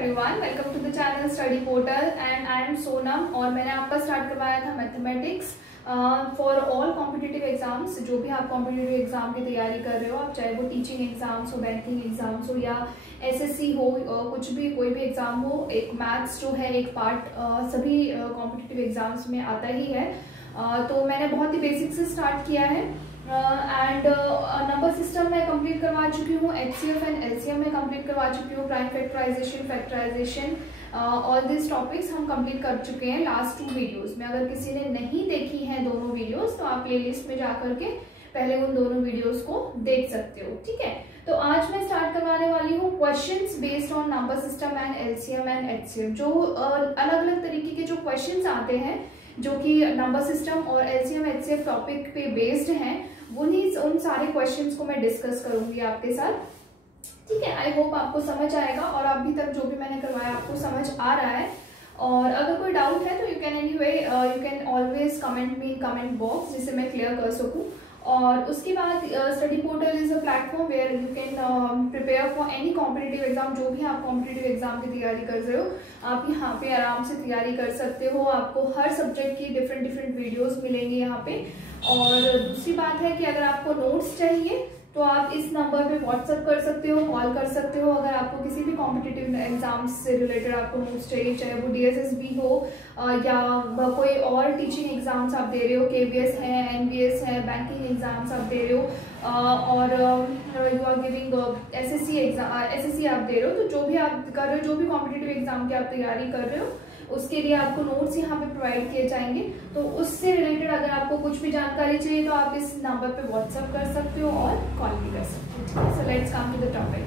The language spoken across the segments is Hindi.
Everyone, welcome to the channel study portal and I am Sonam. और मैंने आपका स्टार्ट करवाया था mathematics for all competitive exams. जो भी आप कॉम्पिटिटिव एग्जाम की तैयारी कर रहे हो, आप चाहे वो टीचिंग एग्जाम्स हो, बैंकिंग एग्जाम्स हो या एसएससी हो, कुछ भी कोई भी एग्जाम हो, एक मैथ्स जो है एक पार्ट सभी कॉम्पिटिटिव एग्जाम्स में आता ही है। तो मैंने बहुत ही बेसिक से स्टार्ट किया है एंड नंबर सिस्टम मैं कंप्लीट करवा चुकी हूँ, एचसीएफ एंड एलसीएम में कंप्लीट करवा चुकी हूँ, prime factorisation, factorisation, all this topics हम कंप्लीट कर चुके हैं लास्ट 2 वीडियोस में। अगर किसी ने नहीं देखी हैं दोनों वीडियोस तो आप प्लेलिस्ट में जा करके पहले उन दोनों वीडियोस को देख सकते हो, ठीक है। तो आज मैं स्टार्ट करवाने वाली हूँ questions based on number system and LCM and HCF. जो अलग अलग तरीके के जो क्वेश्चंस आते हैं जो कि नंबर सिस्टम और एलसीएम एचसीएफ टॉपिक पे बेस्ड हैं, उन सारे क्वेश्चंस को मैं डिस्कस करूंगी आपके साथ, ठीक है। आई होप आपको समझ आएगा और अभी तक जो भी मैंने करवाया आपको समझ आ रहा है। और अगर कोई डाउट है तो you can always comment me in comment box, जिसे मैं क्लियर कर सकूं। और उसके बाद study portal is a platform where you can prepare for any competitive exam. जो भी आप कॉम्पिटिटिव एग्जाम की तैयारी कर रहे हो, आप यहाँ पे आराम से तैयारी कर सकते हो। आपको हर सब्जेक्ट की डिफरेंट वीडियोस मिलेंगे यहाँ पे। और दूसरी बात है कि अगर आपको नोट्स चाहिए तो आप इस नंबर पे व्हाट्सएप कर सकते हो, कॉल कर सकते हो। अगर आपको किसी भी कॉम्पिटिटिव एग्जाम्स से रिलेटेड आपको नोट्स चाहिए, चाहे वो डीएसएसबी हो या कोई और टीचिंग एग्जाम्स आप दे रहे हो, केवीएस है, एनबीएस है, बैंकिंग एग्जाम्स आप दे रहे हो, और यू आर गिविंग एसएससी आप दे रहे हो, तो जो भी आप कर रहे हो, जो भी कॉम्पिटिटिव एग्जाम की आप तैयारी कर रहे हो, उसके लिए आपको नोट्स यहाँ पे प्रोवाइड किए जाएंगे। तो उससे रिलेटेड अगर आपको कुछ भी जानकारी चाहिए तो आप इस नंबर पे व्हाट्सएप कर सकते हो और कॉल भी कर सकते हो, ठीक है। So let's come to the topic.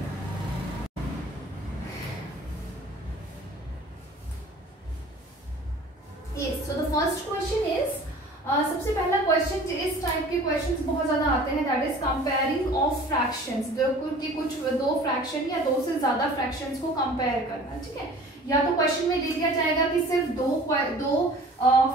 Yes, so the first question is, सबसे पहला क्वेश्चन, इस टाइप के क्वेश्चंस बहुत ज्यादा आते हैं, that is comparing of fractions. कुछ 2 फ्रैक्शन या 2 से ज्यादा फ्रैक्शंस को कंपेयर करना, ठीक है। या तो क्वेश्चन में दे दिया जाएगा कि सिर्फ दो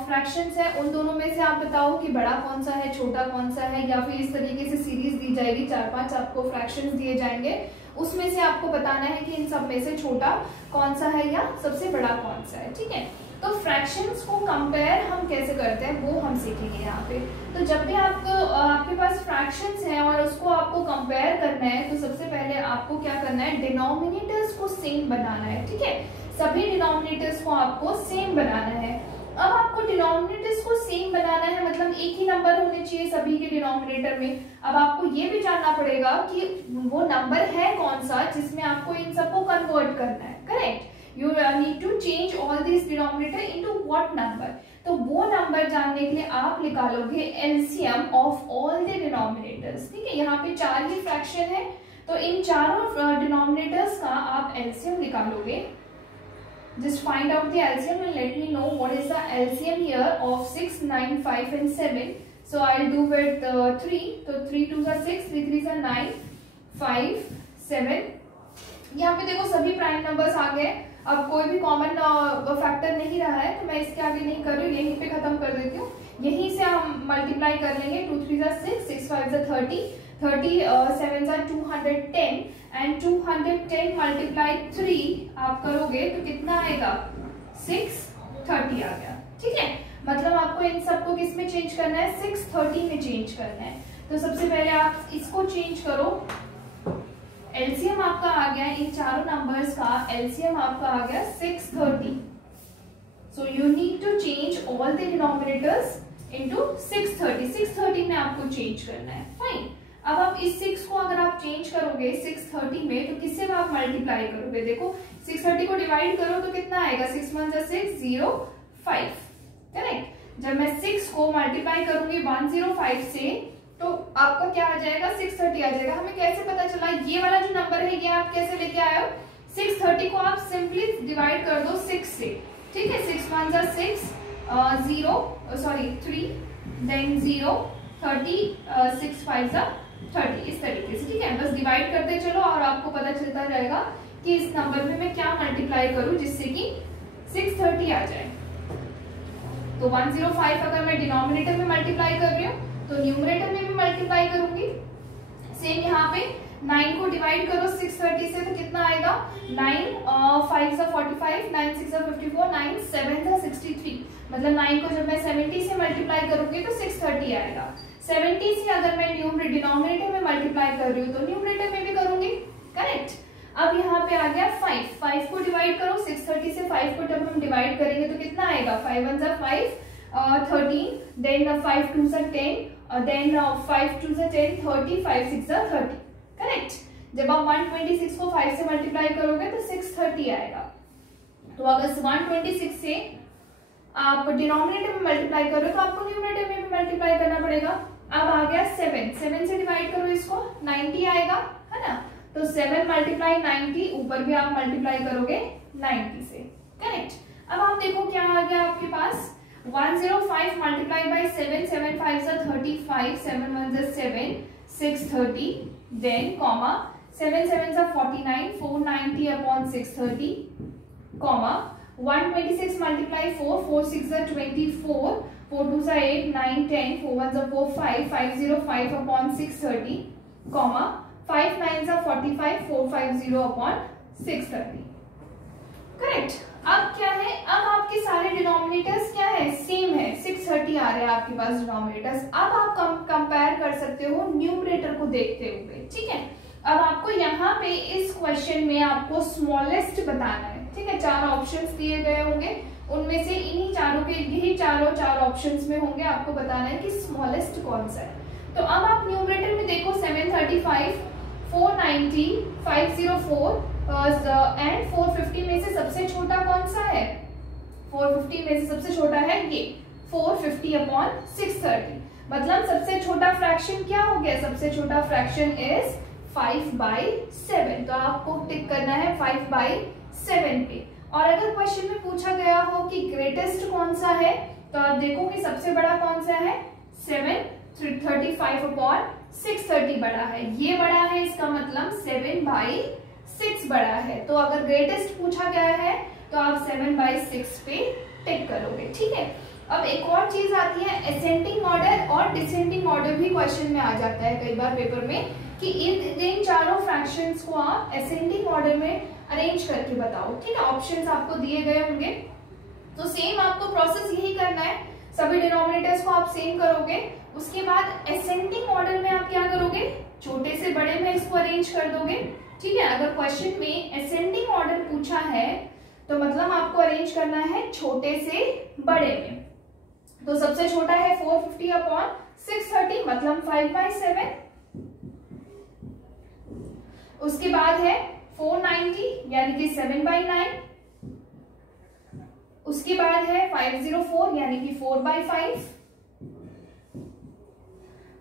फ्रैक्शंस है, उन दोनों में से आप बताओ कि बड़ा कौन सा है, छोटा कौन सा है, या फिर इस तरीके से सीरीज दी जाएगी, 4-5 आपको फ्रैक्शंस दिए जाएंगे, उसमें से आपको बताना है कि इन सब में से छोटा कौन सा है या सबसे बड़ा कौन सा है, ठीक है। तो फ्रैक्शंस को कंपेयर हम कैसे करते हैं वो हम सीखेंगे यहाँ पे। तो जब भी आपके पास फ्रैक्शंस हैं और उसको आपको कंपेयर करना है, तो सबसे पहले आपको क्या करना है, डिनोमिनेटर्स को सेम बनाना है, ठीक है। सभी डिनोमिनेटर्स को आपको सेम बनाना है। अब आपको डिनोमिनेटर्स को सेम बनाना है, मतलब एक ही नंबर होने चाहिए सभी के डिनोमिनेटर में। अब आपको ये भी जानना पड़ेगा कि वो नंबर है कौन सा जिसमें आपको इन सबको कन्वर्ट करना है, correct. You need to change all these denominator into what number? तो वो नंबर जानने के लिए आप निकालोगे LCM of all the denominators, ठीक है। यहाँ पे 4 ही फ्रैक्शन है, तो इन चारों डिनोमिनेटर्स का आप LCM निकालोगे। Just find out the LCM and let me know what is the LCM here of 6, 9, 5 and 7. So I'll do with 3. तो 3 2s are 6, 3 3s are 9, 5, 7. यहाँ पे देखो सभी प्राइम नंबर्स आ गए। अब कोई भी कॉमन फैक्टर नहीं रहा है, तो मैं इसके आगे नहीं कर रही हूँ, यहीं पे खत्म कर देती हूँ। यहीं से हम मल्टीप्लाई कर लेंगे। 2 3s are 6, 6 5s are 30, 7s are 210 and 210 multiply 3 आप करोगे तो कितना आएगा, 630 आ गया, ठीक है। मतलब आपको इन सबको किस में चेंज करना है, 630 में चेंज करना है। तो सबसे पहले आप इसको चेंज करो। एलसीएम आपका आ गया, इन चारों नंबर्स का एलसीएम आपका आ गया 630। So you need to change all the denominators into 630। 630 में आपको चेंज करना है, फाइन। अब आप इस 6 को अगर आप चेंज करोगे 630 में, तो किससे आप मल्टीप्लाई करोगे, देखो 630 को डिवाइड करो तो कितना आएगा, 6 1 6 0 5, करेक्ट। जब मैं 6 को मल्टीप्लाई करूंगी 105 से, तो आपका क्या आ जाएगा, 630 आ जाएगा। हमें कैसे पता चला, ये वाला जो नंबर है ये आप कैसे लेके आए हो, 630 को आप सिंपली डिवाइड कर दो 6 से, ठीक है। 6 1 6 3 देन 0 30 6 5 30, इस तरीके से, ठीक है। बस डिवाइड करते चलो और आपको पता चलता जाएगा कि इस नंबर में मैं क्या मल्टीप्लाई करूं जिससे कि 630 आ जाए। तो 105 अगर मैं डिनोमिनेटर में मल्टीप्लाई कर रही हूँ तो न्यूमरेटर में भी मल्टीप्लाई करूंगी। सेम यहाँ पे 9 को डिवाइड करो 630 से तो कितना आएगा, 9 5 से 45, 9 6 से 54, 9 7 से 63, मतलब 9 को जब मैं 70 से मल्टीप्लाई करूंगी तो 630 आएगा। 70 से अगर मैं डिनोमिनेटर में मल्टीप्लाई कर रही हूँ तो न्यूमरेटर में भी करूंगी, करेक्ट। अब यहाँ पे आ गया 5 को डिवाइड करो 630 से, 5 को जब हम डिवाइड करेंगे तो कितना आएगा, 5 1 5 13, देन 5 2 10, देन 5 2 10 30, 5 6 30, करेक्ट। जब आप 126 को 5 से मल्टीप्लाई करोगे तो 630 आएगा। तो अगर 126 से आप डिनोमिनेटर में मल्टीप्लाई कर रहे हो तो आपको न्यूमरेटर में भी मल्टीप्लाई करना पड़ेगा। अब आ गया 7 से डिवाइड करो इसको, 90 आएगा, है ना। तो 7 मल्टीप्लाई 90, ऊपर भी आप मल्टीप्लाई करोगे 90 से, करेक्ट। अब आप देखो क्या आ गया आपके पास, 105 मल्टीप्लाई बाय 7, 7 5 से 35, 7 1 से 7, 630, देन कॉमा 7 7 से 49, 490 अपॉन 630, कॉमा 126 मल्टीप्लाई 4, 4 6 से 24, 4 2 से 8, 9 10, 4 1 से 4 5, 505 अपॉन 630, कॉमा 5 9 से 45, 450 अपॉन 630, करेक्ट। अब क्या है, अब आपके सारे डिनोमिनेटर्स क्या है, सेम है, 630 आ रहे हैं आपके पास डिनोमिनेटर्स। अब आप कंपेयर कर सकते हो न्यूमरेटर को देखते हुए, ठीक है। अब आपको यहाँ पे इस क्वेश्चन में आपको स्मॉलेस्ट बताना है, ठीक है। 4 ऑप्शंस दिए गए होंगे, उनमें से इन्हीं चारों के, यही चार ऑप्शंस में होंगे, आपको बताना है कि स्मॉलेस्ट कौन सा है। तो अब आप न्यूमरेटर में देखो 735, 490, 504 एंड 450 में से सबसे छोटा कौन सा है, 450 में से सबसे छोटा है ये 450 अपॉन 630, मतलब सबसे छोटा फ्रैक्शन क्या हो गया, सबसे छोटा फ्रैक्शन इज 5/7। तो आपको टिक करना है 5/7 पे। और अगर क्वेश्चन में पूछा गया हो कि ग्रेटेस्ट कौन सा है, तो आप देखो कि सबसे बड़ा कौन सा है, 735 अपॉन 630 बड़ा है, ये बड़ा है, इसका मतलब 7/6 बड़ा है। तो अगर ग्रेटेस्ट पूछा गया है तो आप 7/6 पे टिक करोगे, ठीक है। अब एक और चीज आती है असेंडिंग ऑर्डर और डिसेंडिंग ऑर्डर भी क्वेश्चन में आ जाता है कई बार पेपर में, कि इन चारों फ्रैक्शंस को आप असेंडिंग ऑर्डर में अरेंज करके बताओ, ठीक है। ऑप्शंस आपको दिए गए होंगे, तो सेम आपको प्रोसेस यही करना है, सभी डिनोमिनेटर्स को आप सेम करोगे, उसके बाद असेंडिंग ऑर्डर में आप क्या करोगे, छोटे से बड़े में इसको अरेंज कर दोगे, ठीक है। अगर क्वेश्चन में असेंडिंग ऑर्डर पूछा है तो मतलब आपको अरेंज करना है छोटे से बड़े में। तो सबसे छोटा है 450 अपॉन 630, मतलब 5/7। उसके बाद है 490 यानी कि 7/9। उसके बाद है 504 यानी कि 4/5।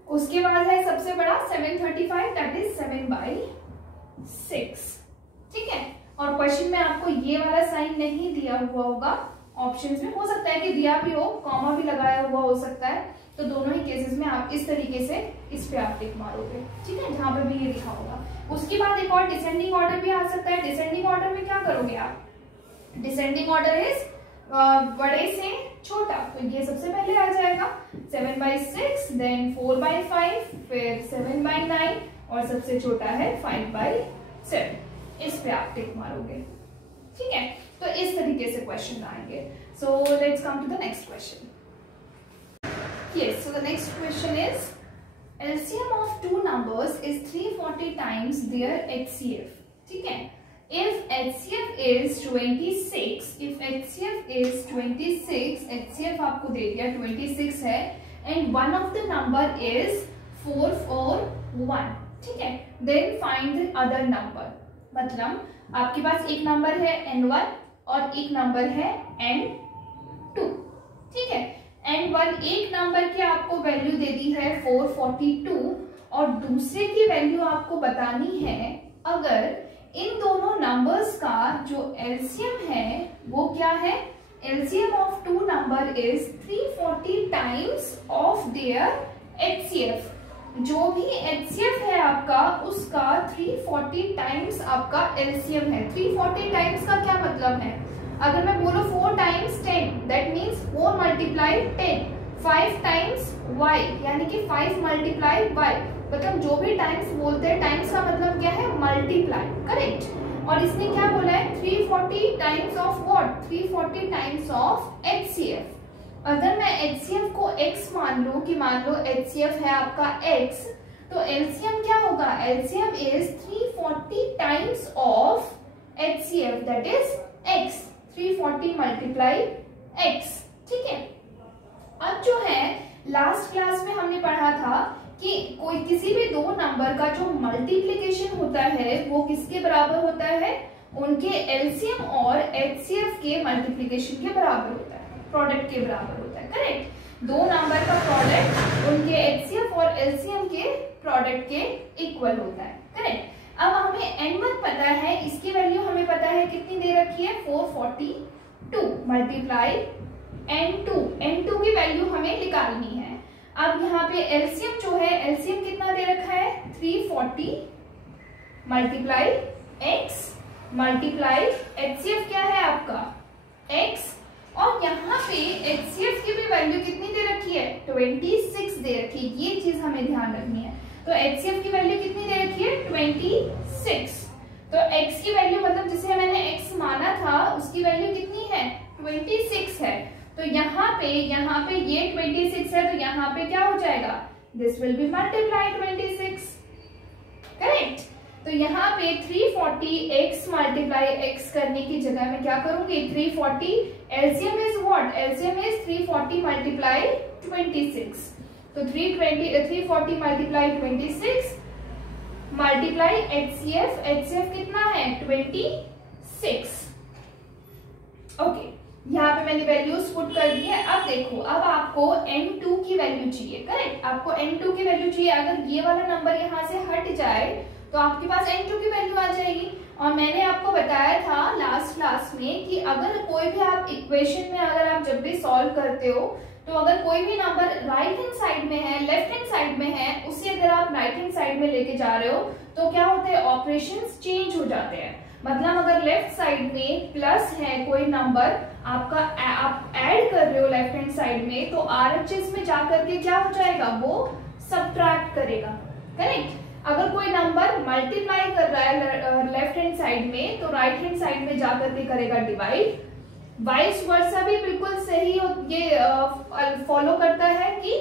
उसके बाद है सबसे बड़ा 735 दैट इज 7/6, ठीक है। और क्वेश्चन में आपको ये वाला साइन नहीं दिया हुआ होगा, ऑप्शंस में हो सकता है कि दिया भी हो, कॉमा भी लगाया हुआ हो सकता है, तो दोनों ही केसेस में आप इस तरीके से इस पे आप टिक मारोगे, ठीक है, जहां पे भी ये लिखा होगा। उसके बाद एक और डिसेंडिंग ऑर्डर भी आ सकता है। डिसेंडिंग ऑर्डर में क्या करोगे आप, डिसेंडिंग ऑर्डर इज बड़े से छोटा, तो ये सबसे पहले आ जाएगा 7/6, देन 4/5, फिर 7/9 और सबसे छोटा है 5/7। इस पे आप टिक मारोगे, ठीक है। तो इस तरीके से क्वेश्चन आएंगे। So let's come to the next question. Yes, so the next question is LCM of two numbers is 340 times their HCF, ठीक है। If HCF is 26, if HCF is 26, HCF आपको दे दिया 26 है, and one of the number is 441, ठीक है, then find the other number। मतलब आपके पास एक नंबर है N1 और एक नंबर है N2, ठीक है। N1 एक नंबर की आपको वैल्यू दे दी है 442 और दूसरे की वैल्यू आपको बतानी है अगर इन दोनों नंबर्स का जो एलसीएम है वो क्या है। LCM of two number is 340 times of their HCF. जो भी एचसीएफ है आपका उसका 340 टाइम्स आपका एलसीएम है। 340 टाइम्स का क्या मतलब है, अगर मैं बोलो 4 times 10 that means 4 multiply 10, 5 times y यानी कि 5 मल्टीप्लाई y, मतलब जो भी टाइम्स बोलते हैं, टाइम्स का मतलब क्या है, मल्टीप्लाई, करेक्ट। और इसने क्या बोला है, 340 times of what, 340 times of HCF। अगर मैं HCF को x मान लूं, कि मान लो HCF है आपका x, तो LCM क्या होगा, LCM is 340 times of HCF, that is x, 340 multiply x, ठीक है। अब जो है लास्ट क्लास में हमने पढ़ा था कि कोई किसी भी दो नंबर का जो मल्टीप्लिकेशन होता है वो किसके बराबर होता है, उनके LCM और HCF के मल्टीप्लिकेशन के बराबर होता है, प्रोडक्ट के बराबर होता है, करेक्ट। दो नंबर का प्रोडक्ट उनके HCF और LCM के प्रोडक्ट के इक्वल होता है, करेक्ट। अब हमें n1 पता है, इसकी वैल्यू हमें पता है कितनी दे रखी है, 442 मल्टीप्लाई n2 की वैल्यू हमें निकालनी है। अब यहाँ पे LCM जो है, LCM कितना दे रखा है, 340 मल्टीप्लाई x मल्टीप्लाई HCF क्या है आपका x, और यहाँ पे HCF की भी वैल्यू कितनी दे रखी है, 26 दे रखी है, ये चीज हमें ध्यान रखनी है। तो HCF की वैल्यू कितनी दे रखी है, 26। तो x की वैल्यू मतलब जिसे मैंने x माना था उसकी वैल्यू कितनी है, 26 है। तो यहाँ पे ये 26 है, तो यहाँ पे क्या हो जाएगा, this will be multiply 26, correct. तो यहाँ पे 340x मल्टीप्लाई x करने की जगह मैं क्या करूंगी, 340 LCM is what, LCM is 340 multiply 26, तो 340 मल्टीप्लाई 26 मल्टीप्लाई HCF कितना है, 26, ओके। यहाँ पे मैंने वैल्यूज पुट कर दी है। अब देखो, अब आपको n2 की वैल्यू चाहिए, करेक्ट, आपको n2 की वैल्यू चाहिए। अगर ये वाला नंबर यहाँ से हट जाए तो आपके पास n2 की वैल्यू आ जाएगी। और मैंने आपको बताया था लास्ट क्लास में कि अगर कोई भी आप इक्वेशन में अगर आप जब भी सॉल्व करते हो, तो अगर कोई भी नंबर राइट हैंड साइड में है, लेफ्ट हैंड साइड में है, उसे अगर आप राइट हैंड साइड में लेके जा रहे हो तो क्या होते हैं, ऑपरेशंस चेंज हो जाते हैं। मतलब अगर लेफ्ट साइड में प्लस है कोई नंबर आपका, आप ऐड कर रहे हो लेफ्ट हैंड साइड में, तो RHS में जाकर के क्या हो जाएगा, वो सब्ट्रैक्ट करेगा, करेक्ट। अगर कोई नंबर मल्टीप्लाई कर रहा है लेफ्ट हैंड साइड में, तो राइट हैंड साइड में जाकर के करेगा डिवाइड। वाइस वर्सा भी बिल्कुल सही ये फॉलो करता है कि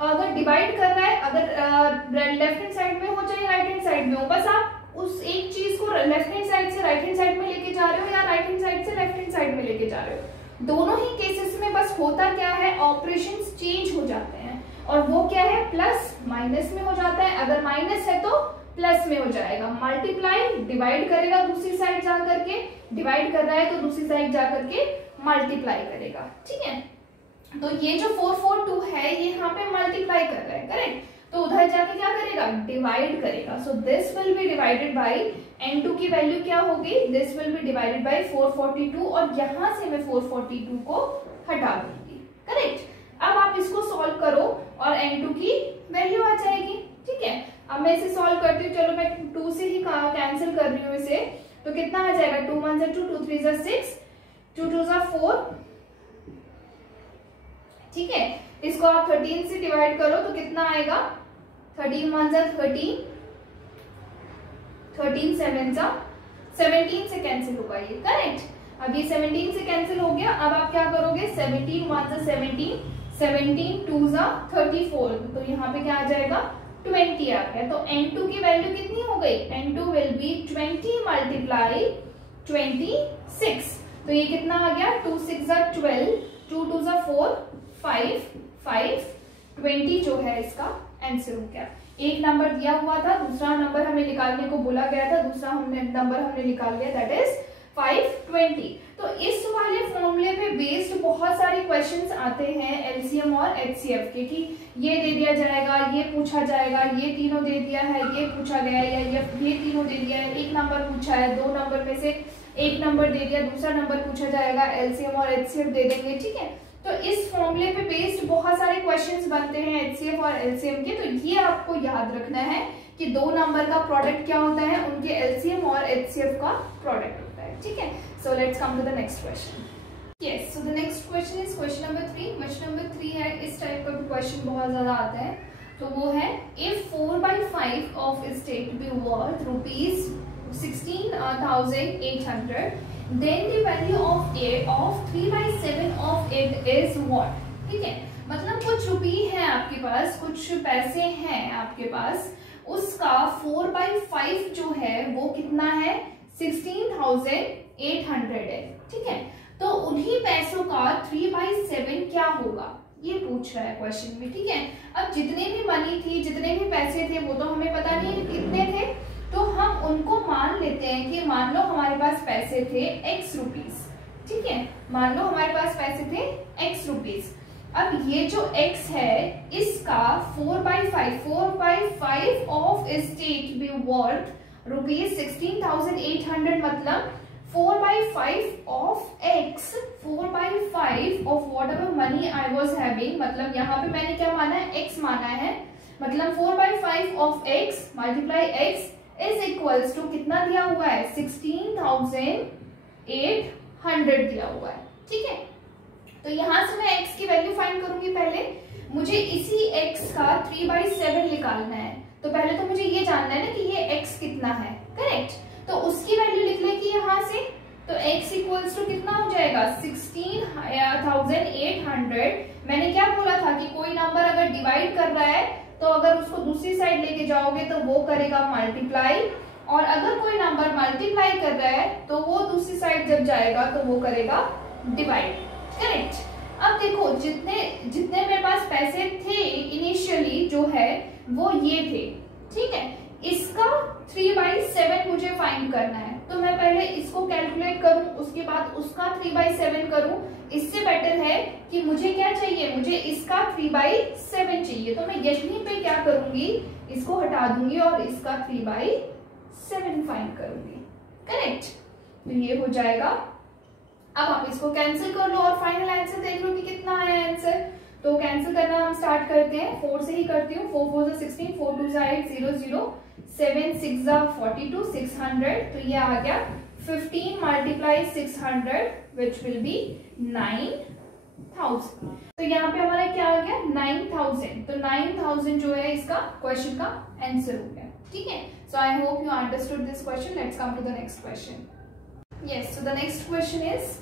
अगर डिवाइड कर रहा है, अगर लेफ्ट हैंड साइड में हो चाहे राइट हैंड साइड में हो, बस आप उस एक चीज को लेफ्ट हैंड साइड से राइट हैंड साइड में लेके जा रहे हो या राइट हैंड साइड से लेफ्ट हैंड साइड में लेके जा रहे हो, दोनों ही केसेस में बस होता क्या है, ऑपरेशंस चेंज हो जाते हैं। और वो क्या है, प्लस माइनस में हो जाता है, अगर माइनस है तो प्लस में हो जाएगा। मल्टीप्लाई डिवाइड करेगा दूसरी साइड जा करके, डिवाइड कर रहा है तो दूसरी साइड जा करके मल्टीप्लाई करेगा, ठीक है। तो ये जो 442 है ये यहाँ पे मल्टीप्लाई कर रहा है, करेक्ट, तो उधर जाके क्या करेगा, डिवाइड करेगा। सो this will be divided by n2 की वैल्यू क्या होगी, this will be divided by 442, और यहां से मैं 442 को हटा दूंगी, करेक्ट। अब आप इसको सॉल्व करो और n2 की वैल्यू आ जाएगी, ठीक है। अब मैं इसे सॉल्व करती हूँ, चलो मैं 2 से ही कैंसिल कर रही हूँ इसे, तो कितना आ जाएगा, 2 1 2 2 3 6 2 2 4, ठीक है। इसको आप 13 से डिवाइड करो तो कितना आएगा, 13 1 13, 13 7 17 से कैंसिल होगा ये, करेक्ट। अब ये 17 से कैंसिल हो गया। अब आप क्या करोगे, 17 1 17, 17 2 34, तो यहाँ पे क्या आ जाएगा, 20 आ गया। तो n2 की वैल्यू कितनी हो गई, n2 विल बी 20 मल्टीप्लाई 26, तो ये कितना आ गया, 2 6 12, 2 2 4 5 5, 20 जो है इसका आंसर हो गया। एक नंबर दिया हुआ था, दूसरा नंबर हमें निकालने को बोला गया था, दूसरा नंबर हमने निकाल लिया, दैट इज 520। तो इस वाले फॉर्मूले पे बेस्ड बहुत सारे क्वेश्चंस आते हैं LCM और HCF के, कि ये दे दिया जाएगा, ये पूछा जाएगा, ये तीनों दे दिया है, ये पूछा गया है, या ये तीनों दे दिया है, एक नंबर पूछा है, दो नंबर में से एक नंबर दे दिया, दूसरा नंबर पूछा जाएगा, LCM और HCF दे देंगे, ठीक है। तो इस फॉर्मूले पे बेस्ड बहुत सारे क्वेश्चंस बनते हैं HCF और LCM के, तो ये आपको याद रखना है कि दो नंबर का प्रोडक्ट क्या होता है, उनके LCM और HCF का प्रोडक्ट होता है, ठीक है। So let's come to the next question. Yes, so the next question is question number 3। Question number 3 है, इस टाइप का भी क्वेश्चन बहुत ज्यादा आता है। तो वो है if 4/5 of estate be worth rupees 16,800 then the value of 3/7 of it is what। ठीक है, मतलब कुछ रुपये है आपके पास, कुछ पैसे हैं आपके पास, उसका 4/5 जो है वो कितना है 16,800 है। ठीक है, तो उन्हीं पैसों का 3/7 क्या होगा ये पूछ रहा है क्वेश्चन में। ठीक है, अब जितने भी मनी थी, जितने भी पैसे थे वो तो हमें पता नहीं है कितने थे, तो हम उनको मान लेते हैं कि मान लो हमारे पास पैसे थे x रुपीस। ठीक है, मान लो हमारे पास पैसे थे x रुपीस। अब ये जो x है इसका 4/5 of estate B worth rupees 16,800, मतलब 4/5 of x, 4/5 of whatever money I was having, मतलब यहाँ पे मैंने क्या माना है x माना है, मतलब 4/5 of x multiply x is equals to कितना दिया हुआ है 16,800 दिया हुआ है। ठीक है, तो यहां से मैं x की वैल्यू फाइंड करूंगी। पहले मुझे इसी x का 3/7 निकालना है, तो पहले तो मुझे ये जानना है ना कि ये x कितना है, करेक्ट, तो उसकी वैल्यू लिख लेगी यहां से। तो x इक्वल्स टू कितना हो जाएगा 16,800। मैंने क्या बोला था कि कोई नंबर अगर डिवाइड कर रहा है तो अगर उसको दूसरी साइड लेके जाओगे तो वो करेगा मल्टीप्लाई, और अगर कोई नंबर मल्टीप्लाई कर रहा है तो वो दूसरी साइड जब जाएगा तो वो करेगा डिवाइड, करेक्ट। अब देखो जितने मेरे पास पैसे थे इनिशियली जो है वो ये थे। ठीक है, इसका 3/7 मुझे फाइंड करना है, तो मैं पहले इसको कैलकुलेट करूं, उसके बाद उसका 3/7 करूं। इससे बेटर है कि मुझे क्या चाहिए, मुझे इसका 3/7 चाहिए, तो मैं यहीं पे क्या करूंगी, इसको हटा दूंगी और इसका 3/7 फाइंड करूंगी, करेक्ट। तो ये हो जाएगा। अब आप इसको कैंसिल कर लो और फाइनल आंसर देख लो कि कितना आया आंसर। तो कैंसिल करना हम स्टार्ट करते हैं, 4 से ही करती हूँ। 4 4 16, 4 2 8 0 0, 7 6 42, 600, तो ये आ गया 15 मल्टीप्लाई 600 विच विल बी 9,000। तो यहाँ पे हमारा क्या आ गया 9,000, तो 9,000 जो है इसका क्वेश्चन का आंसर हो गया। ठीक है, so I hope you understood this question. Let's come to the next question. Yes, so the next question is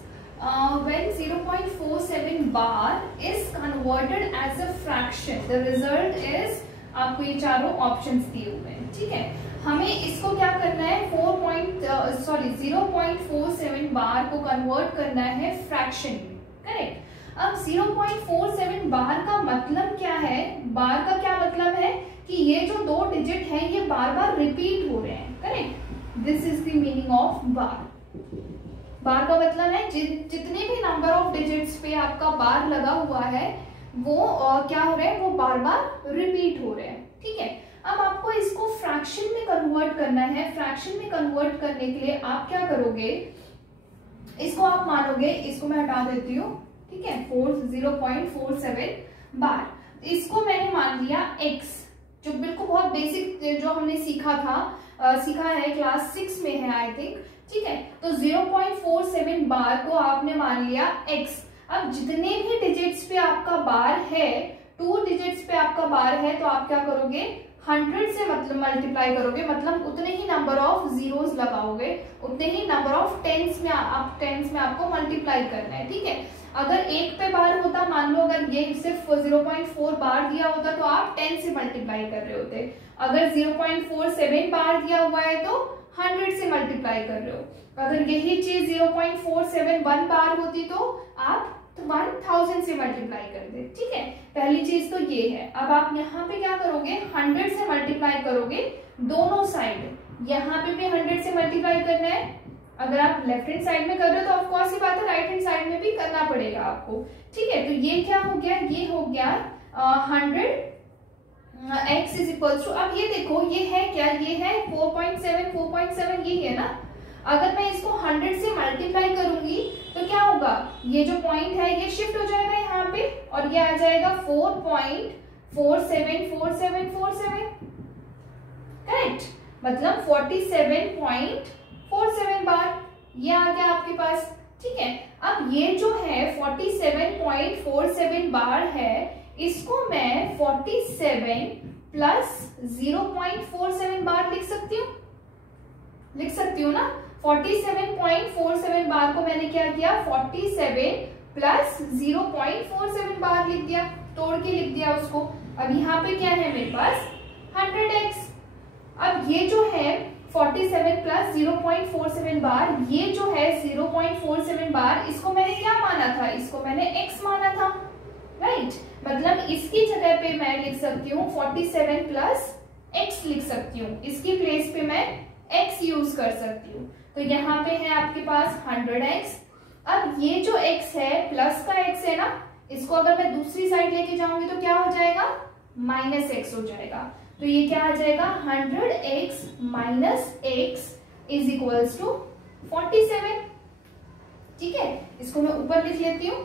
when 0.47 bar is converted as a fraction, the result is, आपको ये चारों ऑप्शंस दिए हुए हैं। ठीक है, हमें इसको क्या करना है 0.47 बार को कन्वर्ट करना है फ्रैक्शन में, करेक्ट। अब 0.47 बार का मतलब क्या है, बार का क्या मतलब है कि ये जो दो डिजिट हैं ये बार बार रिपीट हो रहे हैं, correct. This is the meaning of bar. Bar का मतलब है जितने भी नंबर ऑफ डिजिट्स पे आपका बार लगा हुआ है वो क्या हो रहे हैं, वो बार बार रिपीट हो रहे हैं। ठीक है, अब आपको इसको फ्रैक्शन में कन्वर्ट करना है। फ्रैक्शन में कन्वर्ट करने के लिए आप क्या करोगे, इसको आप मानोगे, इसको मैं हटा देती हूँ। ठीक है, 0.47 बार, इसको मैंने मान लिया x, जो बिल्कुल बहुत बेसिक जो हमने सीखा है क्लास 6 में है आई थिंक। ठीक है, तो 0.47 बार को आपने मान लिया x। अब जितने भी डिजिट्स पे आपका बार है, 2 डिजिट्स पे आपका बार है, तो आप क्या करोगे 100 से मतलब मल्टीप्लाई करोगे, मतलब उतने ही नंबर ऑफ जीरोस लगाओगे, उतने ही नंबर ऑफ टेंस में आपको मल्टीप्लाई करना है। ठीक है, अगर 1 पे बार होता, मान लो अगर ये सिर्फ 0.4 बार दिया होता तो आप 10 से मल्टीप्लाई कर रहे होते। अगर 0.47 बार दिया हुआ है तो 100 से मल्टीप्लाई कर रहे हो। अगर यही चीज 0.471 बार होती तो आप 1000 से मल्टीप्लाई कर दे। ठीक है, पहली चीज तो ये है। अब आप यहाँ पे क्या करोगे 100 से मल्टीप्लाई करोगे दोनों साइड, यहाँ पे भी 100 से मल्टीप्लाई करना है। अगर आप लेफ्ट हैंड साइड में कर रहे हो तो ऑफकोर्स ही बात है राइट हैंड साइड में भी करना पड़ेगा आपको। ठीक है, तो ये क्या हो गया, ये हो गया 100 x इज इक्वल्स टू, अब ये देखो ये है क्या, ये है 4.7 यही है ना। अगर मैं इसको 100 से मल्टीप्लाई करूंगी तो क्या होगा, ये जो पॉइंट है ये शिफ्ट हो जाएगा यहाँ पे और ये आ जाएगा 4.474747, करेक्ट, मतलब 47.47 बार ये आ गया आपके पास। ठीक है, अब ये जो है 47.47 बार है, इसको मैं 47 प्लस 0.47 बार लिख सकती हूँ ना। 47.47 बार को मैंने क्या किया, 47 प्लस 0.47 बार लिख दिया, तोड़ के लिख दिया उसको। अब यहाँ पे क्या है मेरे पास 100x। अब ये जो है 47 प्लस 0.47 बार, ये जो है 0.47 बार, इसको मैंने क्या माना था, इसको मैंने x माना था, राइट। मतलब इसकी जगह पे मैं लिख सकती हूँ 47 प्लस x लिख सकती हूँ, इसकी प्लेस पे मैं x यूज कर सकती हूँ। तो यहाँ पे है आपके पास 100x। अब ये जो x है प्लस का x है ना, इसको अगर मैं दूसरी साइड लेके जाऊंगी तो क्या हो जाएगा, माइनस x हो जाएगा। तो ये क्या आ जाएगा, 100x minus x is equals to 47। ठीक है, इसको मैं ऊपर लिख लेती हूँ।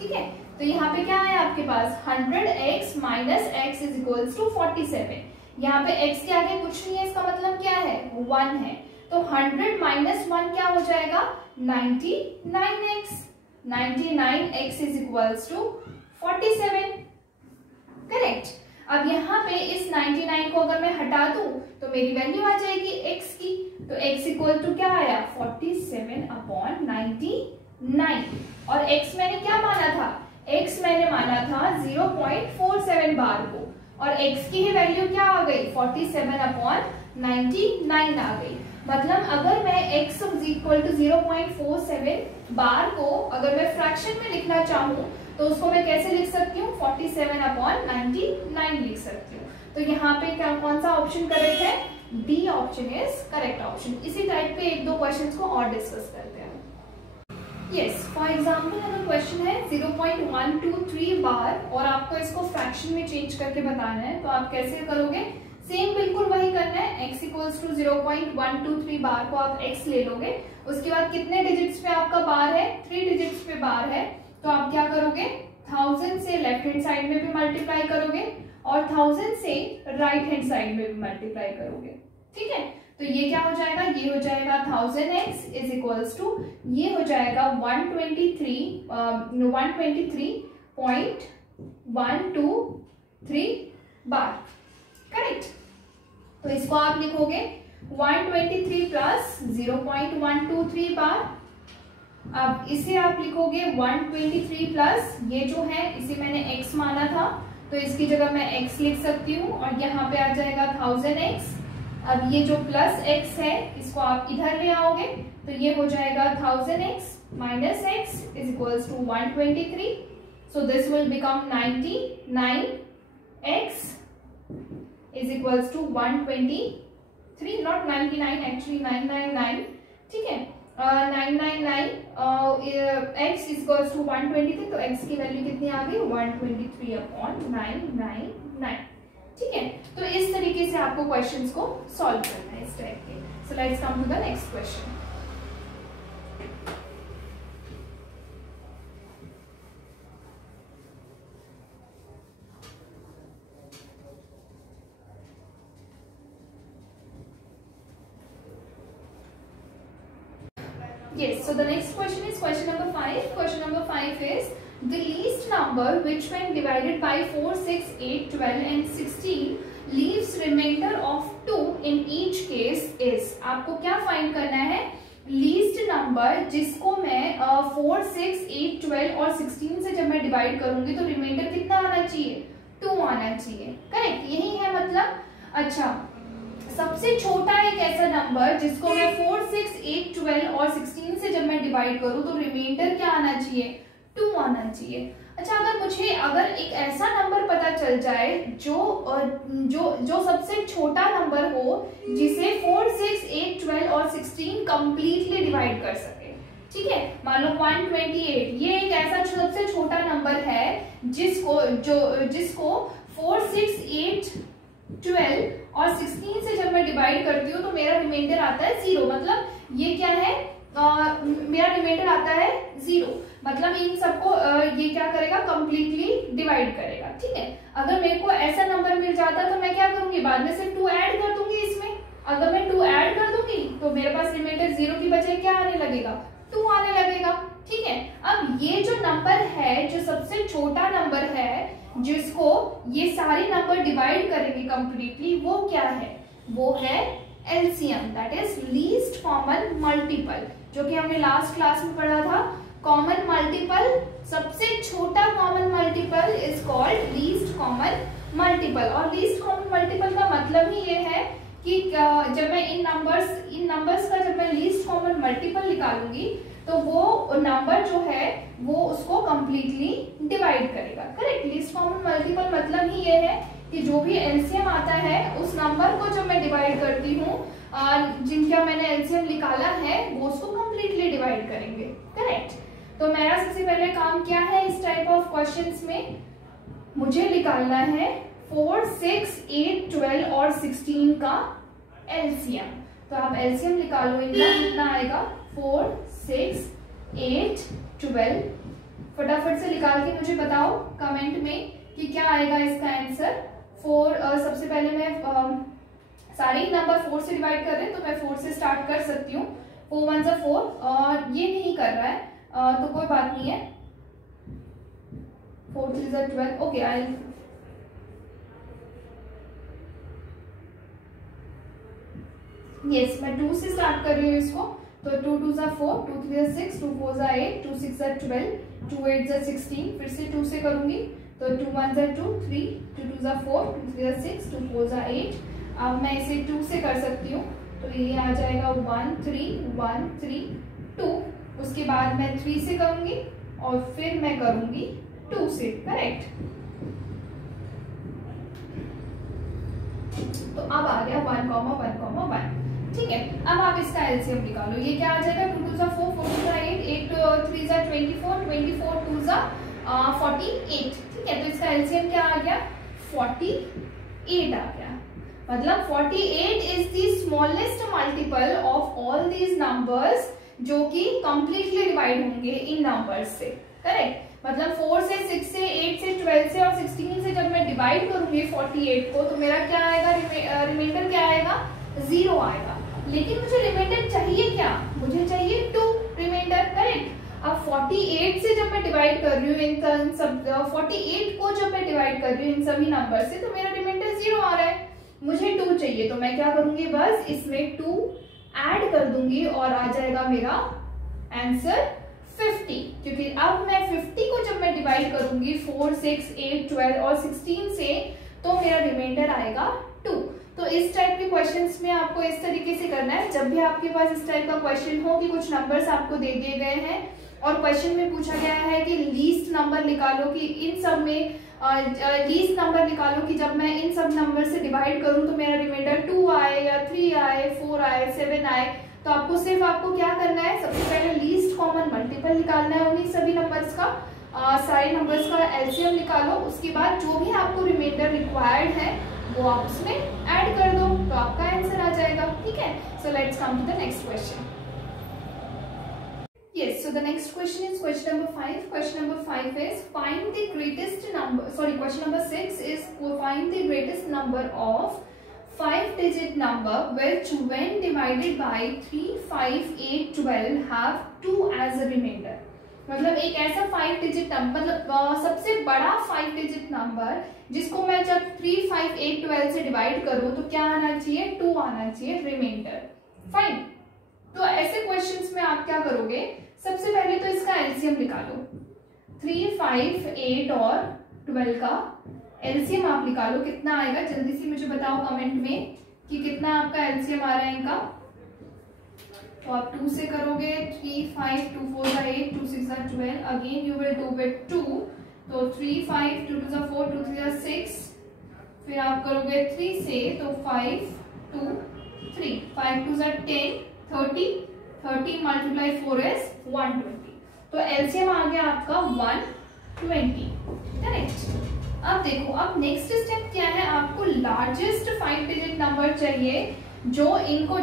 ठीक है, तो यहाँ पे क्या है आपके पास 100x minus x is equals to 47। यहाँ पे x के आगे कुछ नहीं है, इसका मतलब क्या है, 1 है। तो 100 माइनस 1 क्या हो जाएगा, 99x। 99x is equals to 47, correct. अब यहाँ पे इस 99 को अगर मैं हटा दूं तो मेरी वैल्यू आ जाएगी x की। तो x इक्वल टू क्या आया, 47/99। और x मैंने क्या माना था, x मैंने माना था 0.47 बार को, और x की ही वैल्यू क्या आ गई, 47/99 आ गई। मतलब अगर मैं x इक्वल टू 0.47 बार को अगर मैं फ्रैक्शन में लिखना चाहूँ तो उसको मैं कैसे लिख सकती हूँ, 47/99 लिख सकती हूँ। तो यहाँ पे क्या, कौन सा ऑप्शन करेक्ट है, D option is correct option. इसी टाइप पे एक दो क्वेश्चंस को और डिस्कस करते हैं। यस, फॉर एग्जाम्पल अगर क्वेश्चन है 0.123 बार और आपको इसको फ्रैक्शन में चेंज करके बताना है, तो आप कैसे करोगे, सेम बिल्कुल वही करना है। x इक्वल्स टू 0.123 बार को आप x ले लोगे, उसके बाद कितने डिजिट्स पे आपका बार है, 3 डिजिट्स पे बार है, तो आप क्या करोगे, 1000 से लेफ्ट हैंड साइड में भी मल्टीप्लाई करोगे और 1000 से राइट हैंड साइड में भी मल्टीप्लाई करोगे। ठीक है, तो ये क्या हो जाएगा, ये हो जाएगा 1000x इज इक्वल्स टू, ये हो जाएगा 123.123 बार, करेक्ट। तो इसको आप लिखोगे 123 प्लस 0.123 बार। अब इसे आप लिखोगे 123 प्लस, ये जो है इसे मैंने x माना था तो इसकी जगह मैं x लिख सकती हूँ, और यहाँ पे आ जाएगा 1000x। अब ये जो प्लस x है इसको आप इधर ले आओगे तो ये हो जाएगा 1000x minus x is equals to 123। So this will become 99x is equals to 123, not 99, actually 999। ठीक है, 999 x इज इक्वल्स टू 123, तो x की वैल्यू कितनी आ गई, 123/999। ठीक है, तो इस तरीके से आपको क्वेश्चंस को सॉल्व करना है इस टाइप के। So let's come to the next question. Yes, so the next question is question number 5. Question number 5 is the least number which when divided by 4, 6, 8, 12 and 16 leaves remainder of 2 in each case is। आपको क्या फाइंड करना है, लीस्ट नंबर जिसको मैं 4, 6, 8, 12 और 16 से जब मैं डिवाइड करूंगी तो रिमाइंडर कितना आना चाहिए, 2 आना चाहिए, करेक्ट, यही है मतलब। अच्छा, सबसे छोटा एक ऐसा नंबर जिसको मैं 4, 6, 8, 12 और 16 से जब मैं डिवाइड करूं तो रिमाइंडर क्या आना चाहिए, 2 आना चाहिए। अच्छा, अगर एक ऐसा नंबर पता चल जाए जो सबसे छोटा नंबर हो जिसे 4, 6, 8, 12 और 16 कंप्लीटली डिवाइड कर सके, ठीक है, मान लो 128, ये एक ऐसा सबसे छोटा नंबर है जिसको 4, 6, 8, 12 और 16 से जब मैं डिवाइड करती हूँ तो मेरा रिमाइंडर आता है 0। मतलब ये क्या है, मेरा रिमाइंडर आता है 0, मतलब इन सबको ये क्या करेगा, कंप्लीटली डिवाइड करेगा। ठीक है, अगर मेरे को ऐसा नंबर मिल जाता तो मैं क्या करूंगी, बाद में सिर्फ 2 ऐड कर दूंगी इसमें। अगर मैं 2 ऐड कर दूंगी तो मेरे पास रिमाइंडर 0 की बजाय क्या आने लगेगा, 2 आने लगेगा। ठीक ठीक है। अब ये जो नंबर है, जो सबसे छोटा नंबर है जिसको ये सारे नंबर डिवाइड करेंगे कंप्लीटली, वो क्या है? वो है LCM, that is least common multiple, जो कि हमने लास्ट क्लास में पढ़ा था। कॉमन मल्टीपल, सबसे छोटा common multiple is called least common multiple. और लीस्ट कॉमन मल्टीपल का मतलब ही ये है कि जब मैं इन नंबर्स का जब मैं लीस्ट कॉमन मल्टीपल निकालूंगी तो वो नंबर जो है वो उसको कंप्लीटली डिवाइड करेगा। करेक्ट। लीस्ट कॉमन मल्टीपल मतलब ही ये है कि जो भी एलसीएम आता है उस नंबर को जब मैं डिवाइड करती हूँ, जिनका मैंने एलसीएम निकाला है वो उसको कंप्लीटली डिवाइड करेंगे। करेक्ट। तो मेरा सबसे पहले काम क्या है इस टाइप ऑफ क्वेश्चंस में? मुझे निकालना है 4, 6, 8, 12 और 16 का एलसीएम। तो आप एलसीएम निकालो, इनका कितना आएगा? 4, 6, 8, 12। फटाफट से निकाल के मुझे बताओ कमेंट में कि क्या आएगा इसका आंसर। 4 सबसे पहले मैं सारे नंबर 4 से डिवाइड कर रहे हैं तो मैं 4 से स्टार्ट कर सकती हूँ। 4 1 जा 4, ये नहीं कर रहा है तो कोई बात नहीं है। 4 3 जा 12, ओके। यस, मैं 2 से स्टार्ट कर रही हूँ इसको। तो 2 2 जा 4, 2 3 जा 6, 2 4 जा 8, 2 6 जा 12, 2 8 जा 16। फिर से 2 से करूंगी तो 2 1 जा 2, 3, 2 2 जा 4, 2 3 जा 6, 2 4 जा 8। अब मैं इसे 2 से कर सकती हूँ तो ये आ जाएगा 1 3 1 3 2। उसके बाद मैं 3 से करूंगी और फिर मैं करूंगी 2 से। करेक्ट। तो अब आ गया 1 1 1। ठीक है। अब आप इसका एलसीएम निकालो। ये क्या आ जाएगा? 2 2 जा 4, 4 2 जा 8, 8 3 जा 24, 24 2 जा 48। ठीक है। तो इसका एलसीएम क्या आ गया? 48 आ गया। मतलब 48 is the smallest multiple of all these numbers जो कि कंप्लीटली डिवाइड होंगे इन नंबर्स से। करेक्ट। मतलब 4 से 6 से 8 से 12 से और 16 से जब मैं डिवाइड करूंगी 48 को तो मेरा क्या आएगा? रिमाइंडर क्या आएगा? 0 आएगा। लेकिन मुझे रिमाइंडर चाहिए क्या? मुझे चाहिए 2 रिमाइंडर। करेक्ट। अब 48 से जब मैं डिवाइड कर रही हूँ इन सब 48 को जब मैं डिवाइड कर रही हूँ इन सभी नंबर से तो मेरा रिमाइंडर 0 आ रहा है। मुझे 2 चाहिए तो मैं क्या करूंगी? बस इसमें 2 ऐड कर दूंगी और आ जाएगा मेरा आंसर 50। क्योंकि अब मैं 50 को जब मैं डिवाइड करूंगी 4 6 8 12 और 16 से तो मेरा रिमाइंडर आएगा 2। तो इस टाइप के क्वेश्चंस में आपको इस तरीके से करना है। जब भी आपके पास इस टाइप का क्वेश्चन हो कि कुछ नंबर्स आपको दे दिए गए हैं और क्वेश्चन में पूछा गया है कि लीस्ट नंबर निकालो, कि इन सब में लीस्ट नंबर निकालो कि जब मैं इन सब नंबर से डिवाइड करूं तो मेरा रिमाइंडर 2 आए या 3 आए, 4 आए, 7 आए। तो आपको क्या करना है? सबसे पहले लीस्ट कॉमन मल्टीपल निकालना है उन्हीं सभी नंबर्स का। सारे नंबर्स का एलसीएम निकालो। उसके बाद जो भी आपको रिमाइंडर रिक्वायर्ड है वो आप उसमें ऐड कर दो तो आपका आंसर आ जाएगा। ठीक है। So let's come to the next question. Yes, so the next question is question number 5. Question number 5 is find the greatest number. Sorry, question number 6 is find the greatest number of 5-digit number which when divided by 3, 5, 8, 12 have 2 as a remainder. मतलब एक ऐसा 5-digit नंबर, मतलब सबसे बड़ा 5-digit नंबर जिसको मैं जब 3, 5, 8, 12 से डिवाइड करूं तो क्या आना चाहिए? 2 आना चाहिए रिमाइंडर। फाइन। तो ऐसे क्वेश्चंस में आप क्या करोगे? सबसे पहले तो इसका एलसीएम निकालो। 3, 5, 8 और 12 का एलसीएम आप निकालो। कितना आएगा? जल्दी से मुझे बताओ कमेंट में कि कितना आपका एलसीएम आ रहा है इनका। तो आप 2 से करोगे 3, 5, 2 4 जा 8, 2 6 जा 12। Again you will do with 2। तो 3, 5, 2 2 जा 4, 2 3 जा 6। फिर आप करोगे 3 से तो 5, 2, 3, 5 2 जा 10, 30, 30 मल्टीप्लाई 4 इज 120। तो एलसीएम आ गया आपका 120। करेक्ट। अब देखो, अब नेक्स्ट स्टेप क्या है? आपको लार्जेस्ट 5-digit नंबर चाहिए जो इनको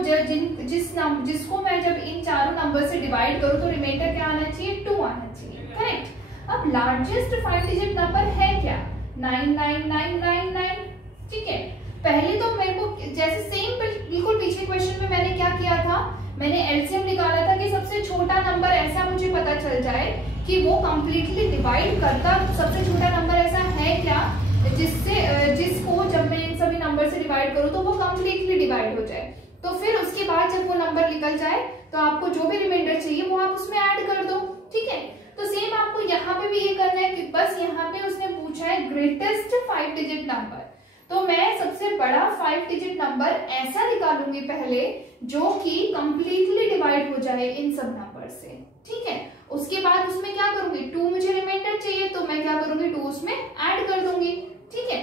जिसको मैं जब इन चारों नंबर से डिवाइड करूं तो रिमाइंडर क्या आना चाहिए? 2 आना चाहिए। करेक्ट। अब लार्जेस्ट 5-digit नंबर है क्या? 99999। ठीक है। पहले तो मेरे को जैसे सेम बिल्कुल पिछले क्वेश्चन में मैंने क्या किया था? मैंने एलसीएम निकाला था कि सबसे छोटा नंबर ऐसा मुझे पता चल जाए कि वो कंप्लीटली डिवाइड करता, सबसे छोटा नंबर ऐसा है क्या जिसको जब मैं इन सभी नंबर से डिवाइड करूं तो वो कंप्लीटली डिवाइड हो जाए। तो फिर उसके बाद जब वो नंबर निकल जाए तो आपको जो भी रिमाइंडर चाहिए वो आप उसमें ऐड कर दो, ठीक है। तो सेम आपको यहाँ पे भी ये करना है कि बस यहाँ पे उसने पूछा है ग्रेटेस्ट 5 डिजिट नंबर, तो मैं सबसे बड़ा 5 डिजिट नंबर ऐसा निकालूंगी पहले जो कि कंप्लीटली डिवाइड हो जाए इन सब नंबर से, ठीक है। उसके बाद उसमें क्या करूंगी, 2 मुझे रिमाइंडर चाहिए तो मैं क्या करूंगी 2 उसमें ऐड कर दूंगी, ठीक है।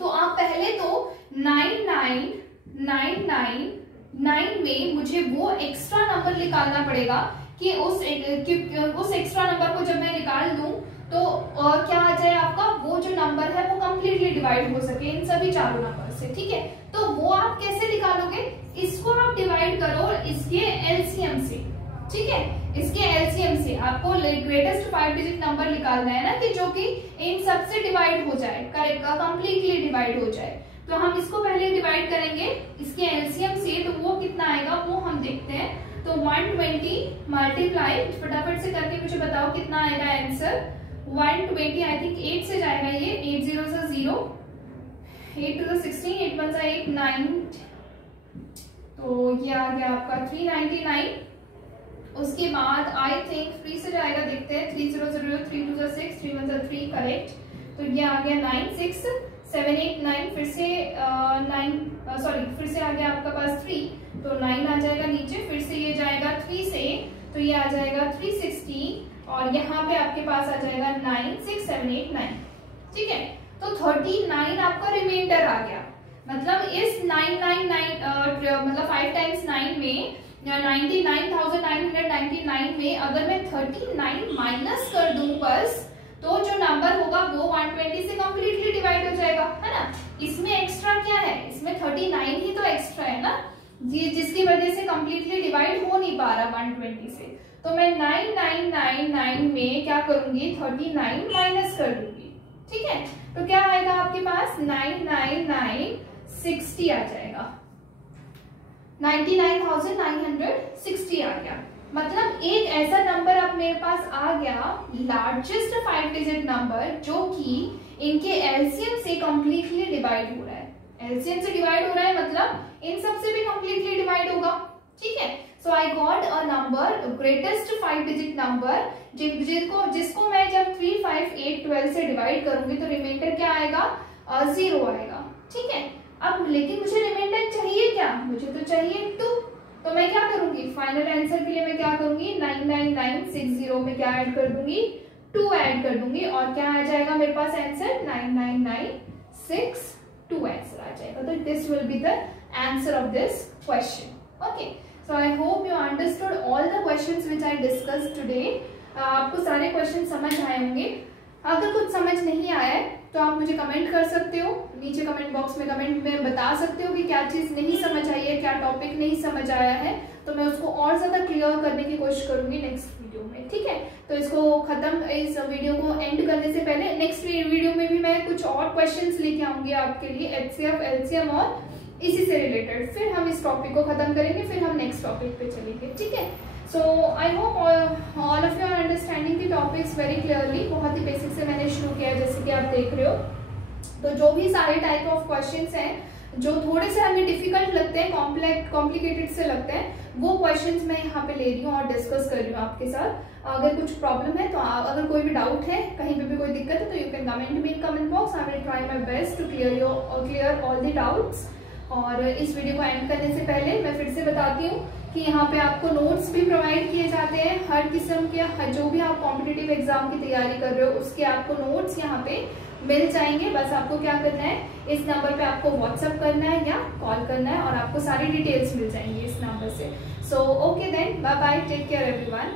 तो आप पहले तो 9999 में मुझे वो एक्स्ट्रा नंबर निकालना पड़ेगा कि उस एक्स्ट्रा नंबर को जब मैं निकाल दूं तो क्या आ जाए आपका, वो जो नंबर है वो कंप्लीटली डिवाइड हो सके इन सभी चारों नंबर से, ठीक है। तो वो आप कैसे निकालोगे, इसको आप डिवाइड करो इसके एलसीएम से, ठीक है। इसके एलसीएम से आपको ग्रेटेस्ट 5 डिजिट नंबर निकालना है ना, कि जो कि इन सब से डिवाइड हो जाए, करेक्ट, कंप्लीटली डिवाइड हो जाए। तो हम इसको पहले डिवाइड करेंगे इसके एलसीएम से, तो वो कितना आएगा वो हम देखते हैं। तो 120 मल्टीप्लाई, फटाफट से करके मुझे बताओ कितना आएगा आंसर। 120 आई थिंक 8 से जाएगा ये, 8 0 से 0, 8 2 16, 8 1 8 9, तो ये आ गया आपका 399। उसके बाद आई थिंक 3 से जाएगा, देखते हैं, 3 0 0, 3 2 6, 3 1 3, करेक्ट। तो ये आ गया 9 6 7 8 9, फिर से 9 सॉरी फिर से आ गया आपका पास 3, तो 9 आ जाएगा नीचे, फिर से ये जाएगा 3 से, तो ये आ जाएगा 360, और यहाँ पे आपके पास आ जाएगा 9 6 7 8 9, ठीक है। तो 39 आपका रिमाइंडर आ गया, मतलब इस 999 मतलब 5 टाइम्स 9 में 99,999 में अगर मैं 39 माइनस कर दूं बस, तो जो नंबर होगा वो 120 से कंप्लीटली डिवाइड हो जाएगा, है ना। इसमें एक्स्ट्रा क्या है, इसमें 39 ही तो एक्स्ट्रा है ना, जिसकी वजह से कंप्लीटली डिवाइड हो नहीं पा रहा 120 से। तो मैं 9999 में क्या करूंगी, 39 माइनस कर दूंगी, ठीक है। तो क्या आएगा आपके पास 99960 आ जाएगा, 99,960 आ गया। मतलब एक ऐसा नंबर अब मेरे पास आ गया, लार्जेस्ट 5 डिजिट नंबर, जो कि इनके एलसीएम से कंप्लीटली डिवाइड हो रहा है। एलसीएम से डिवाइड हो रहा है मतलब इन सब से भी कंप्लीटली डिवाइड होगा, ठीक है। So I got a number, greatest 5 digit number, जिसको मैं जब 3 5 8 12 से डिवाइड करूंगी तो रिमाइंडर क्या आएगा, 0 आएगा, ठीक है। अब लेकिन मुझे रिमाइंडर चाहिए क्या, मुझे तो चाहिए 2, तो मैं क्या करूंगी, फाइनल आंसर के लिए मैं क्या करूंगी, 99960 में क्या ऐड कर दूंगी, 2 ऐड कर दूंगी, और क्या आ जाएगा मेरे पास आंसर 99962 आंसर आ जाएगा। तो this will be the answer of this question. Okay, so I hope you understood all the questions which I discussed today. आपको सारे क्वेश्चन समझ आए होंगे। अगर कुछ समझ नहीं आया है तो आप मुझे कमेंट कर सकते हो, नीचे कमेंट बॉक्स में कमेंट में बता सकते हो कि क्या चीज नहीं समझ आई है, क्या टॉपिक नहीं समझ आया है, तो मैं उसको और ज्यादा क्लियर करने की कोशिश करूंगी नेक्स्ट वीडियो में, ठीक है। तो इसको खत्म, इस वीडियो को एंड करने से पहले नेक्स्ट वीडियो में भी मैं कुछ और क्वेश्चंस लेके आऊंगी आपके लिए, एचसीएफ, एलसीएम और इसी से रिलेटेड। फिर हम इस टॉपिक को खत्म करेंगे, फिर हम नेक्स्ट टॉपिक पे चलेंगे, ठीक है। So I hope all of you are understanding the topics very clearly. बहुत ही बेसिक से मैंने शुरू किया, जैसे कि आप देख रहे हो। तो जो भी सारे टाइप ऑफ क्वेश्चंस हैं जो थोड़े से हमें डिफिकल्ट लगते हैं, कॉम्प्लिकेटेड से लगते हैं, वो क्वेश्चंस मैं यहाँ पे ले रही हूँ और डिस्कस कर रही हूँ आपके साथ। अगर कुछ प्रॉब्लम है तो अगर कोई भी डाउट है, कहीं पे भी कोई दिक्कत है, तो you can comment me in comment box. I will try my best to clear all the doubts. और इस वीडियो को एंड करने से पहले मैं फिर से बताती हूँ कि यहाँ पे आपको नोट्स भी प्रोवाइड किए जाते हैं हर किस्म के, जो भी आप कॉम्पिटिटिव एग्जाम की तैयारी कर रहे हो उसके आपको नोट्स यहाँ पे मिल जाएंगे। बस आपको क्या करना है, इस नंबर पे आपको व्हाट्सएप करना है या कॉल करना है और आपको सारी डिटेल्स मिल जाएंगी इस नंबर से। So okay then, bye bye, take care everyone.